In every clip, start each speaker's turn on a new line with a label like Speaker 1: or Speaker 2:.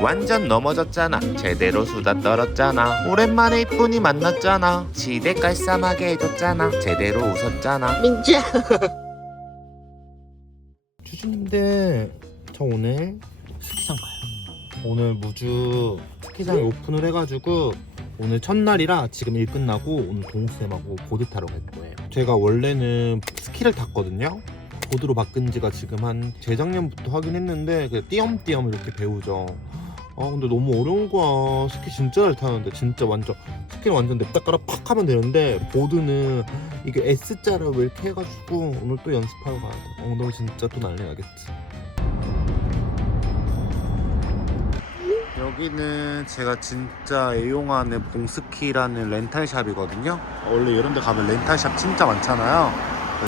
Speaker 1: 완전 넘어졌잖아. 제대로 수다 떨었잖아. 오랜만에 이쁜이 만났잖아. 지대 깔쌈하게 해줬잖아. 제대로 웃었잖아.
Speaker 2: 민지야.
Speaker 3: 주주님들 저 오늘 스키장 가요. 오늘 무주 스키장이 오픈을 해가지고 오늘 첫날이라 지금 일 끝나고 오늘 동욱쌤하고 보드 타러 갈 거예요. 제가 원래는 스키를 탔거든요. 보드로 바꾼 지가 지금 한 재작년부터 하긴 했는데 그냥 띄엄띄엄 이렇게 배우죠 아 근데 너무 어려운 거야. 스키 진짜 잘 타는데. 진짜 완전 스키는 완전 냅다 깔아 팍 하면 되는데 보드는 이게 S자를 왜 이렇게 해가지고 오늘 또 연습하러 가야 돼. 엉덩이 진짜 또 난리 나겠지. 여기는 제가 진짜 애용하는 봉스키라는 렌탈샵이거든요. 원래 이런 데 가면 렌탈샵 진짜 많잖아요.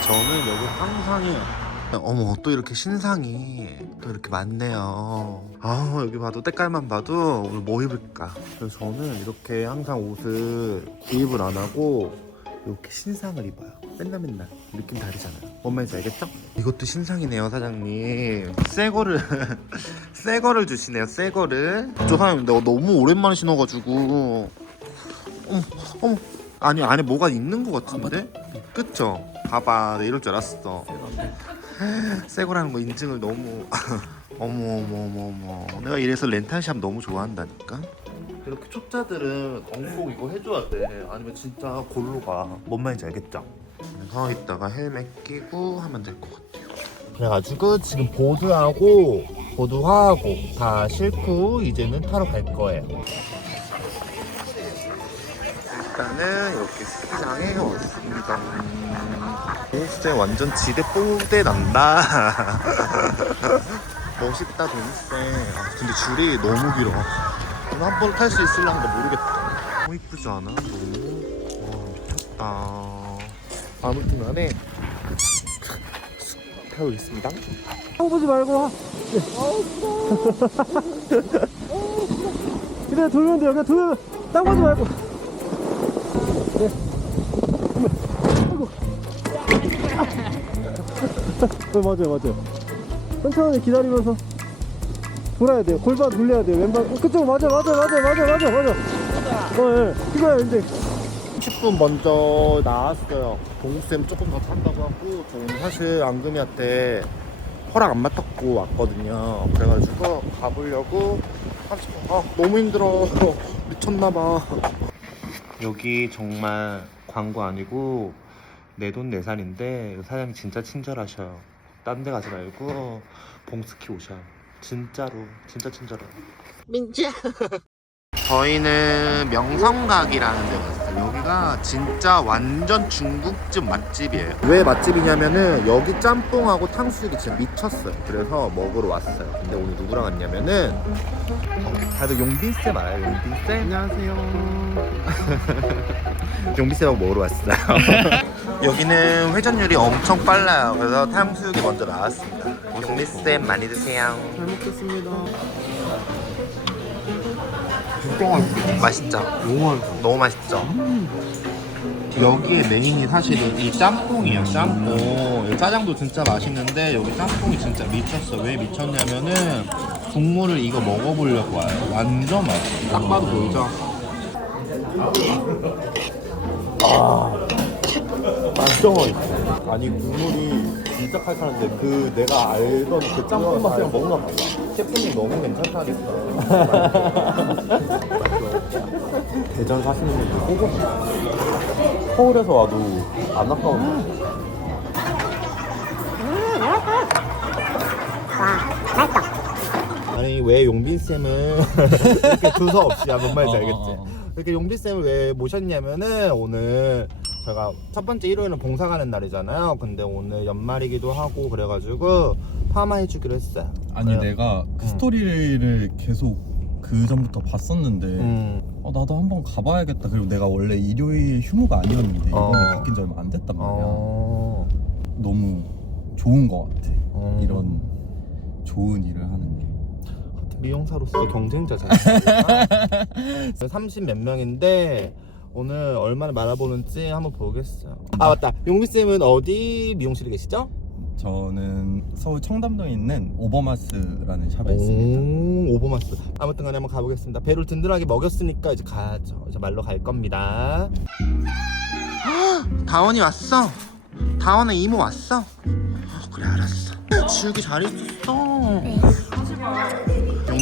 Speaker 3: 저는 여기 항상 해요 어머 또 이렇게 신상이 또 이렇게 많네요. 아 여기 봐도 때깔만 봐도 오늘 뭐 입을까? 그래서 저는 이렇게 항상 옷을 구입을 안 하고 이렇게 신상을 입어요. 맨날 맨날. 느낌 다르잖아요. 뭔 말인지 알겠죠? 이것도 신상이네요 사장님. 새 거를 새 거를 주시네요 새 거를. 저 사장님 내가 너무 오랜만에 신어가지고. 어머 어머. 아니 안에 뭐가 있는 것 같은데? 그쵸? 봐봐 내 이럴 줄 알았어 새 거라는 거 인증을 너무 어머 어머 어머 어머. 내가 이래서 렌탈샵 너무 좋아한다니까? 이렇게 초짜들은 엉꼭 이거 해줘야 돼. 아니면 진짜 골로 가뭔 말인지 알겠죠? 그래서 이따가 헬멧 끼고 하면 될 것 같아요. 그래가지고 지금 보드하고 보드화하고 다 싣고 이제는 타러 갈 거예요. 일단은 이렇게 스키장에 왔습니다 동생 완전 지대 뽕대 난다 멋있다 동생 아, 근데 줄이 너무 길어 오늘 한번 탈 수 있을랑가 모르겠다 너무 이쁘지 않아? 너무 와 미쳤다 아무튼 간에 타고 있습니다
Speaker 4: 땅 보지 말고 와. 그래 돌면 돼요. 그냥 돌면 땅 보지 말고. 네, 맞아요, 맞아요. 천천히 기다리면서 돌아야 돼요. 골반 돌려야 돼요. 왼발. 어, 그쪽 맞아, 맞아, 맞아, 맞아, 맞아, 맞아. 어, 예. 그거야 이제.
Speaker 3: 10분 먼저 나왔어요. 동욱쌤 조금 더 탄다고 하고 저 오늘 사실 앙금이한테 허락 안 맡았고 왔거든요. 그래가지고 가보려고 30분. 아 너무 힘들어. 미쳤나봐. 여기 정말 광고 아니고 내돈 내산인데 사장님 진짜 친절하셔요. 딴 데 가지 말고 봉스키 오셔. 진짜로 진짜 친절해요.
Speaker 2: 민지야
Speaker 3: 저희는 명성각이라는 데 왔어요. 여기가 진짜 완전 중국집 맛집이에요. 왜 맛집이냐면은 여기 짬뽕하고 탕수육이 진짜 미쳤어요. 그래서 먹으러 왔어요. 근데 오늘 누구랑 왔냐면은 어, 다들 용빈쌤 알아요? 용빈쌤? 안녕하세요. 용빈쌤하고 먹으러 왔어요. 여기는 회전율이 엄청 빨라요. 그래서 탕수육이 먼저 나왔습니다. 용빈쌤 많이 드세요.
Speaker 4: 잘 먹겠습니다.
Speaker 3: 맛있죠? 너무 맛있죠? 여기에 메인이 사실은 이 짬뽕이에요 짬뽕. 이 짜장도 진짜 맛있는데 여기 짬뽕이 진짜 미쳤어. 왜 미쳤냐면은 국물을 이거 먹어보려고 와요. 완전 맛있어. 딱 봐도 보이죠? 아 완전 맛있어. 아니 국물이 진짜 칼칼한데 그 내가 알던 그 짬뽕 맛이랑 너무 나빠 셰프님 너무 괜찮다니까 대전 사시는 분들 꼭 오세요. 서울에서 와도 안 아까운데. 아니 왜 용빈 쌤은 이렇게 두서 없이 한번 말인지 알겠지? 이렇게 용빈 쌤을 왜 모셨냐면은 오늘 제가 첫 번째 일요일은 봉사 가는 날이잖아요. 근데 오늘 연말이기도 하고 그래가지고 파마 해주기로 했어요.
Speaker 5: 아니
Speaker 3: 그래요?
Speaker 5: 내가 그
Speaker 3: 응.
Speaker 5: 스토리를 계속 그 전부터 봤었는데
Speaker 3: 음.
Speaker 5: 어, 나도 한번 가봐야겠다 그리고 내가 원래 일요일 휴무가 아니었는데
Speaker 3: 어.
Speaker 5: 이번에 바뀐 지 얼마 안 됐단 말이야
Speaker 3: 어.
Speaker 5: 너무 좋은 것 같아
Speaker 3: 어.
Speaker 5: 이런 좋은 일을 하는 게
Speaker 3: 미용사로서 경쟁자잖아. 30 몇 명인데 오늘 얼마나 말아보는지 한번 보겠어요. 아 맞다. 용미 쌤은 어디 미용실에 계시죠?
Speaker 5: 저는 서울 청담동에 있는 오버마스라는 샵에 있습니다.
Speaker 3: 오 오버마스. 아무튼 간에 한번 가보겠습니다. 배를 든든하게 먹였으니까 이제 가야죠. 이제 말로 갈 겁니다. 다원이 왔어. 다원은 이모 왔어. 그래 알았어. 지우기 잘 있었어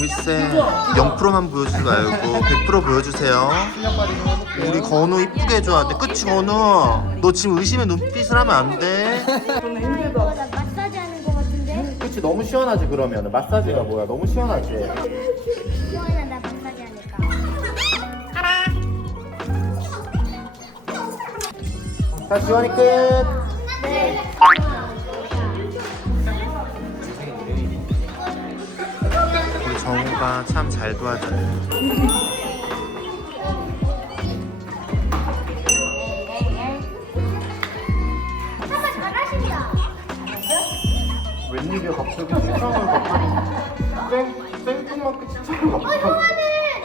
Speaker 3: 영미쌤 0%만 보여주지 말고 100% 보여주세요. 우리 건우 이쁘게 해줘야 돼. 그치 건우? 너 지금 의심의 눈빛을 하면 안돼.
Speaker 2: 나 마사지 하는 거 같은데?
Speaker 3: 그치 너무 시원하지 그러면. 마사지가 뭐야? 너무 시원하지.
Speaker 2: 시원해 나 마사지 하니까.
Speaker 3: 자 지원이 끝.
Speaker 2: 네
Speaker 3: 정우가 참 잘 도와줘요.
Speaker 2: 아빠 잘하신다
Speaker 3: 웬일이야 갑자기 추천을 갑자기 생, 생뚱맞게 추천을 갑자기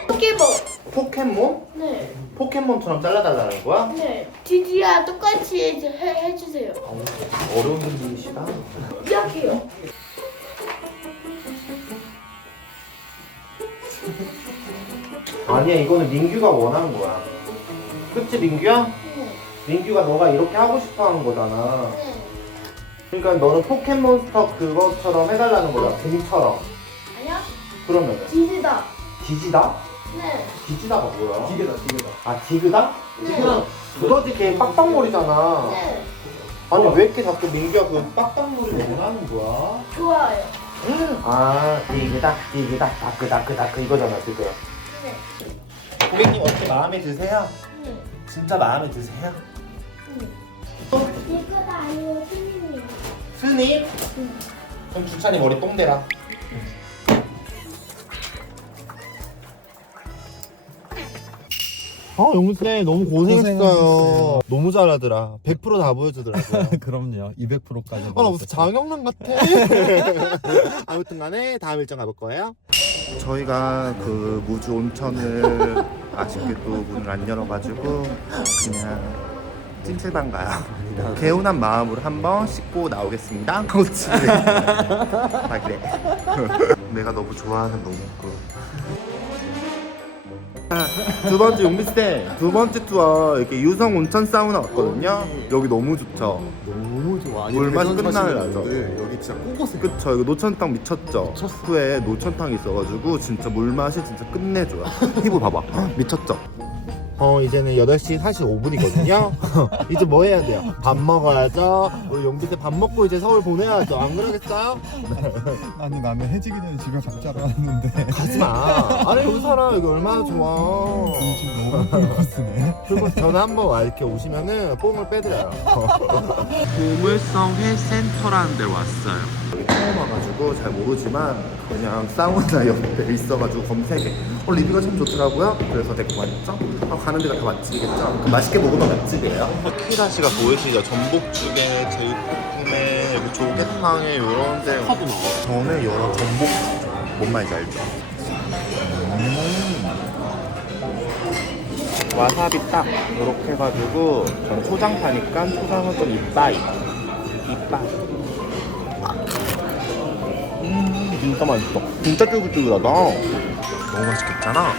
Speaker 2: 포켓몬.
Speaker 3: 포켓몬?
Speaker 2: 네.
Speaker 3: 포켓몬처럼 잘라달라는 거야?
Speaker 2: 네. 디디야 똑같이 해, 해, 해주세요.
Speaker 3: 어려운 분이시다.
Speaker 2: 시작해요
Speaker 3: 아니야 이거는 민규가 원하는 거야 그치 민규야?
Speaker 2: 네.
Speaker 3: 민규가 너가 이렇게 하고 싶어 하는 거잖아
Speaker 2: 네.
Speaker 3: 그러니까 너는 포켓몬스터 그것처럼 해달라는 거야 공처럼
Speaker 2: 아니야?
Speaker 3: 그러면은
Speaker 2: 디디다
Speaker 3: 디지다?
Speaker 2: 네
Speaker 3: 디지다가 뭐야?
Speaker 5: 기계다, 기계다.
Speaker 3: 아 디그다? 디그는 두더지 걔 빡빡머리잖아
Speaker 2: 네.
Speaker 3: 아니 왜 이렇게 자꾸 민규가 그 빡빡머리 원하는 거야?
Speaker 2: 좋아요
Speaker 3: 아 디그다 디그다 다크 다크 다크 이거잖아 지금
Speaker 2: 네.
Speaker 3: 고객님 어떻게 마음에 드세요?
Speaker 2: 네.
Speaker 3: 진짜 마음에 드세요?
Speaker 2: 디그다 아니고 스님이
Speaker 3: 스님? 그럼 주찬이 머리 똥 대라 아 영수쌤 너무 고생했어요
Speaker 5: 고생하셨어요.
Speaker 3: 너무 잘하더라 100%다 보여주더라고요
Speaker 5: 그럼요. 200%까지.
Speaker 3: 아, 나 무슨 장영란 같아. 아무튼 간에 다음 일정 가볼 거예요. 저희가 그 무주 온천을 아쉽게도 문을 안 열어가지고 그냥 찜질방 가요. 개운한 마음으로 한번 씻고 나오겠습니다. 그렇지. 아 그래. 내가 너무 좋아하는 노무 꾼. 두 번째 용비스테 두 번째 투어 이렇게 유성 온천 사우나 왔거든요. 여기 너무 좋죠.
Speaker 5: 너무 좋아. 아니,
Speaker 3: 물맛
Speaker 5: 대전
Speaker 3: 끝나요,
Speaker 5: 사시는? 분들 여기 진짜 꼬곳에
Speaker 3: 그쵸 이거 노천탕 미쳤죠 후에 노천탕이 있어가지고 진짜 물맛이 진짜 끝내줘요 피부 봐봐 미쳤죠 어 이제는 8시 45분이거든요. 이제 뭐 해야 돼요? 밥 먹어야죠? 우리 용비때 밥 먹고 이제 서울 보내야죠. 안 그러겠어요?
Speaker 5: 아니 나는 해지기 전에 집에 갈 줄 알았는데.
Speaker 3: 가지마. 아니 여기 살아 여기 얼마나 좋아.
Speaker 5: 지금 너무 불꽃이네.
Speaker 3: 그리고 전화 한번 와 이렇게 오시면은 뽕을 빼드려요. 보물성 회센터라는 데 왔어요 여기 처음 와가지고 잘 모르지만 그냥 사우나 옆에 있어가지고 검색해. 어 리뷰가 참 좋더라고요. 그래서 데리고 왔죠? 아, 가는 데가 다 맛집이겠죠? 그 맛있게 먹으면 맛집이에요. 키라시가 보이시죠 전복죽에 제육볶음에 여기 조개탕에 요런 데 하도 나와 저는 여러 전복죽 뭔 말인지 알죠? 와사비 딱 이렇게 해가지고 전 초장 파니까 초장은 좀 이빠이. 이빠이 진짜 맛있어 진짜 쫄깃쫄깃하다 너무 맛있겠잖아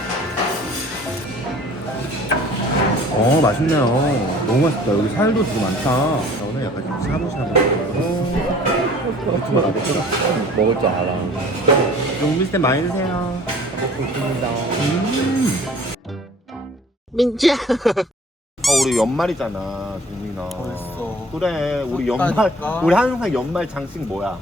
Speaker 3: 어 맛있네요 너무 맛있다 여기 살도 되게 많다 나 오늘 약간 좀 샤브샤브 유튜버 나겠죠? 먹을 줄 알아 용비스테 많이 드세요 먹고 있습니다 음 민지야. 어, 우리 연말이잖아, 정민아.
Speaker 5: 벌써.
Speaker 3: 그래, 우리. 연말, 우리 항상 연말 장식 뭐야?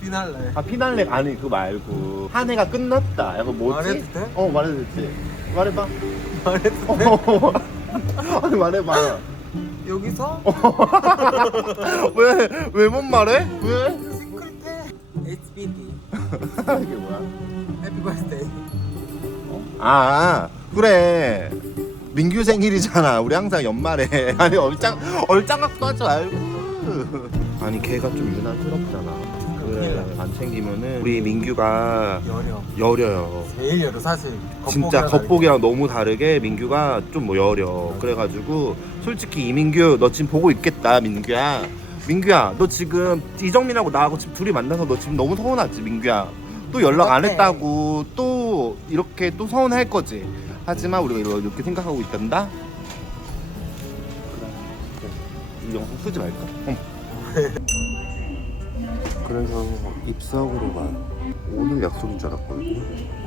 Speaker 5: 피날레.
Speaker 3: 아, 피날레 아니 그거 말고 한 해가 끝났다. 약간 뭐지?
Speaker 5: 말해도 돼?
Speaker 3: 어, 말해도 되지. 말해봐.
Speaker 5: 말해도
Speaker 3: 어, 아니 말해봐.
Speaker 5: 여기서
Speaker 3: 왜 왜 못 말해? 왜?
Speaker 5: HBD
Speaker 3: 이게 뭐야?
Speaker 5: 해피 버스데이.
Speaker 3: 아 그래. 민규 생일이잖아. 우리 항상 연말에 아니 얼짱 얼짱각도 하지 말고. 아니 걔가 좀 유난 스럽잖아. 그래 안 챙기면은 우리 민규가
Speaker 5: 여려.
Speaker 3: 여려요.
Speaker 5: 제일 여려 사실.
Speaker 3: 진짜
Speaker 5: 겉보기랑
Speaker 3: 너무 다르게 민규가 좀 뭐 여려. 그래가지고 솔직히 이민규 너 지금 보고 있겠다 민규야. 민규야 너 지금 이정민하고 나하고 지금 둘이 만나서 너 지금 너무 서운하지 민규야 또 연락 안
Speaker 6: 어때?
Speaker 3: 했다고 또 이렇게 또 서운할 거지 하지만 우리가 이렇게 생각하고 있단다 이 영상 쓰지 말까? 어.
Speaker 7: 그래서 입석으로 가 오늘 약속인 줄 알았거든요.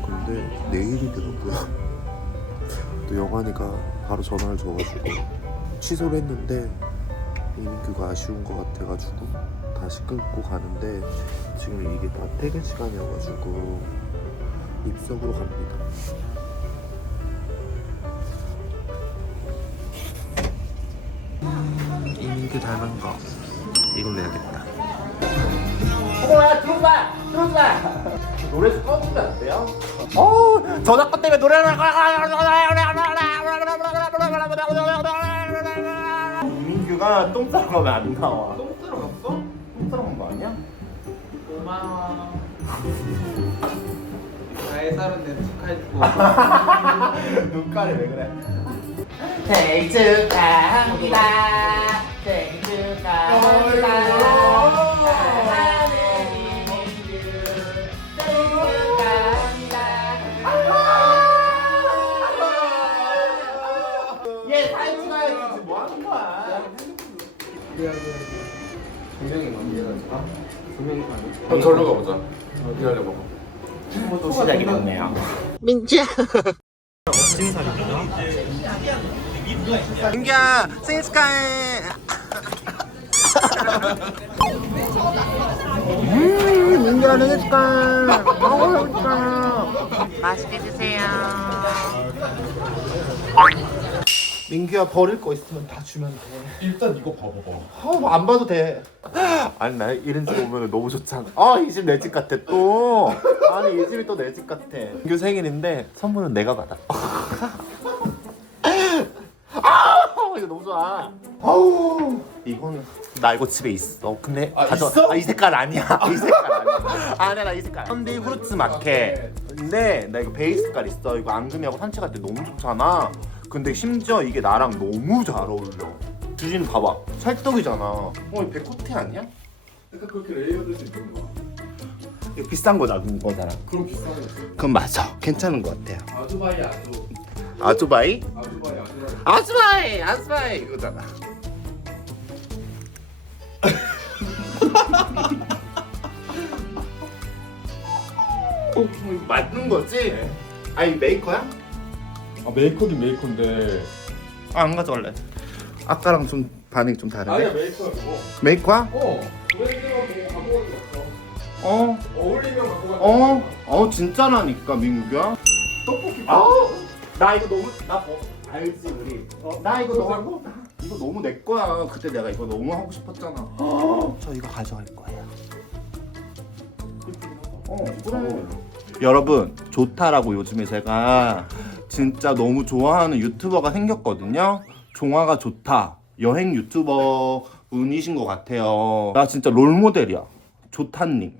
Speaker 7: 근데 내일이더라고요. 또 영환이가 바로 전화를 줘가지고 취소를 했는데 이민규가 아쉬운 것 같아가지고 다시 끊고 가는데 지금 이게 다 퇴근 시간이어가지고 입석으로 갑니다. 이민규 닮은 거 이걸 내야겠다
Speaker 3: 노래 좀 꺼주면 안 돼요? 어 저작권 때문에 노래를 민규가 똥 싸러 가면 안 나와 똥 싸러 갔어? 똥 싸러 간거 아니야?
Speaker 8: 고마워. 나의 살은 내 축하해주고.
Speaker 3: 눈깔이 왜 그래?
Speaker 6: 생일 축하합니다. 생일 축하합니다.
Speaker 1: 그럼 절로 가보자. 기다려봐.
Speaker 3: 또 시작이 됐네요
Speaker 6: 민지야.
Speaker 3: 민규야 생일 축하해 음 민규야 생일 축하해 어우 축하
Speaker 6: 맛있게 드세요.
Speaker 3: 민규야 버릴 거 있으면 다 주면 돼
Speaker 1: 일단 이거 봐봐봐.
Speaker 3: 어, 안 봐도 돼. 아니 나 이런 집 오면 너무 좋잖아. 아이 집 내 집 같아 또. 아니 이 집이 또 내 집 같아. 민규 생일인데 선물은 내가 받아. 아 이거 너무 좋아. 아우 이거는 나 이거 집에 있어. 근데
Speaker 1: 아,
Speaker 3: 가져.
Speaker 1: 있어?
Speaker 3: 아, 이 색깔 아니야. 이 색깔 아니야. 아니야 나이 색깔. 현대 후르츠 마켓. 근데 나 이거 베이스 색깔 있어. 이거 앙금이하고 산책할 때 너무 좋잖아. 근데 심지어 이게 나랑 너무 잘 어울려. 주진 봐봐. 찰떡이잖아. 어, 이 백호태 아니야?
Speaker 1: 그러니까 그렇게 레이어드 있는 거야.
Speaker 3: 이거 비싼 거잖아, 거잖아.
Speaker 1: 그럼 비싼 거.
Speaker 3: 그럼 맞아. 괜찮은 것 같아요.
Speaker 1: 아주바이 아주.
Speaker 3: 아주바이?
Speaker 1: 아주바이 아주.
Speaker 3: 아주바이, 아주바이 이거잖아. 어, 맞는 거지? 아니 메이커야?
Speaker 1: 아 메이커긴 메이커인데.
Speaker 3: 아, 안 가져갈래. 아까랑 좀 반응 좀 다른데?
Speaker 1: 아니야 메이커야 그거.
Speaker 3: 메이커야?
Speaker 1: 어. 브랜드만 보고 갖고 없어.
Speaker 3: 어,
Speaker 1: 어울리면 갖고 갈.
Speaker 3: 어, 어 진짜라니까 민규야.
Speaker 1: 떡볶이.
Speaker 3: 아우 나 이거 너무 나 뭐, 알지 우리 어, 나 이거 너무 이거 너무 내 거야 그때 내가 이거 너무 하고 싶었잖아 저 이거 가져갈 거예요 어 그래 여러분 좋다라고 요즘에 제가 진짜 너무 좋아하는 유튜버가 생겼거든요 종화가 좋다 여행 유튜버 분이신 것 같아요 나 진짜 롤모델이야 좋다님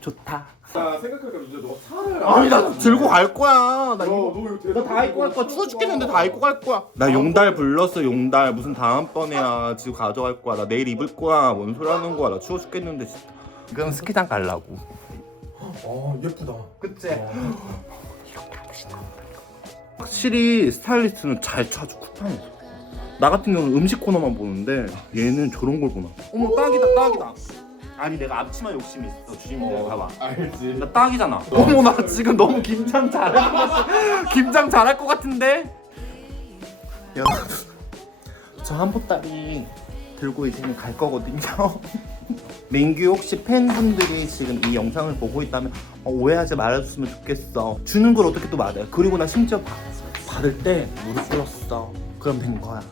Speaker 3: 좋다
Speaker 1: 나 생각해보니까 이제 너 차를.
Speaker 3: 아니 나 들고 갈 거야 나
Speaker 1: 너,
Speaker 3: 이거
Speaker 1: 너 이거 대박.
Speaker 3: 나다 입고 갈 거야. 추워 죽겠는데 다 입고 갈 거야. 나 용달 불렀어 용달. 무슨 다음번에야 지금 가져갈 거야. 나 내일 입을 거야. 뭔 소리 하는 거야. 나 추워 죽겠는데 진짜. 그럼 스키장 갈라고.
Speaker 1: 어 예쁘다.
Speaker 3: 그치? 확실히 스타일리스트는 잘 찾아 쿠팡에서. 나 같은 경우는 음식 코너만 보는데 얘는 저런 걸 보나. 어머 딱이다 딱이다. 아니 내가 앞치마 욕심이 있어 주인들 봐봐.
Speaker 1: 알지.
Speaker 3: 나 딱이잖아. 어머 나 지금 너무 김장 잘할 것 같아. 김장 잘할 것 같은데. 여러분 저 한보따리 들고 이제는 갈 거거든요. 민규 혹시 팬분들이 지금 이 영상을 보고 있다면 어, 오해하지 말아줬으면 좋겠어. 주는 걸 어떻게 또 말해? 그리고 나 심지어 받- 받을 때 무릎 꿇었어. 그럼 된 거야.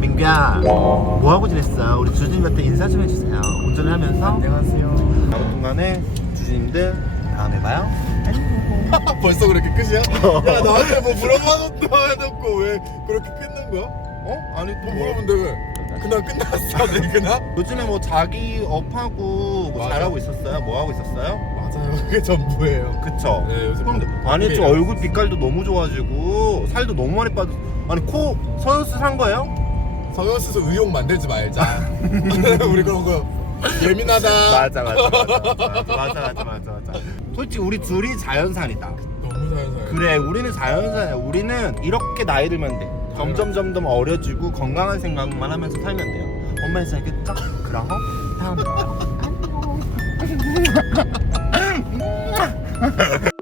Speaker 3: 민규야, 뭐 하고 지냈어? 우리 주진님한테 인사 좀 해주세요. 운전을 하면서. 안녕하세요. 아무튼간에 주진님들 다음에 봐요.
Speaker 1: 벌써 그렇게 끝이야? 야 나한테 뭐 물어봐 것도 해놓고 왜 그렇게 끊는 거야?
Speaker 3: 어? 아니
Speaker 1: 뭐 물어본데 왜? 네, 그날 끝났어 내 그날?
Speaker 3: 요즘에 뭐 자기 업하고 뭐 잘하고 있었어요? 뭐 하고 있었어요?
Speaker 1: 맞아요. 그게 전부예요.
Speaker 3: 그쵸?
Speaker 1: 네
Speaker 3: 요즘 뭐 아니 좀 얼굴 빛깔도 너무 좋아지고 살도 너무 많이 빠져 아니 코 선수 산 거예요?
Speaker 1: 성형수술 의욕 만들지 말자. 우리 그런 거 예민하다.
Speaker 3: 맞아 맞아 맞아. 맞아 맞아 맞아 맞아. 맞아 솔직히 우리 둘이 자연산이다.
Speaker 1: 너무 잘살요
Speaker 3: 그래 우리는 자연산이야. 우리는 이렇게 나이 들면 돼. 점점 점점 어려지고 건강한 생각만 하면서 살면 돼요. 엄마 이제 이렇게 딱 그럼 다음.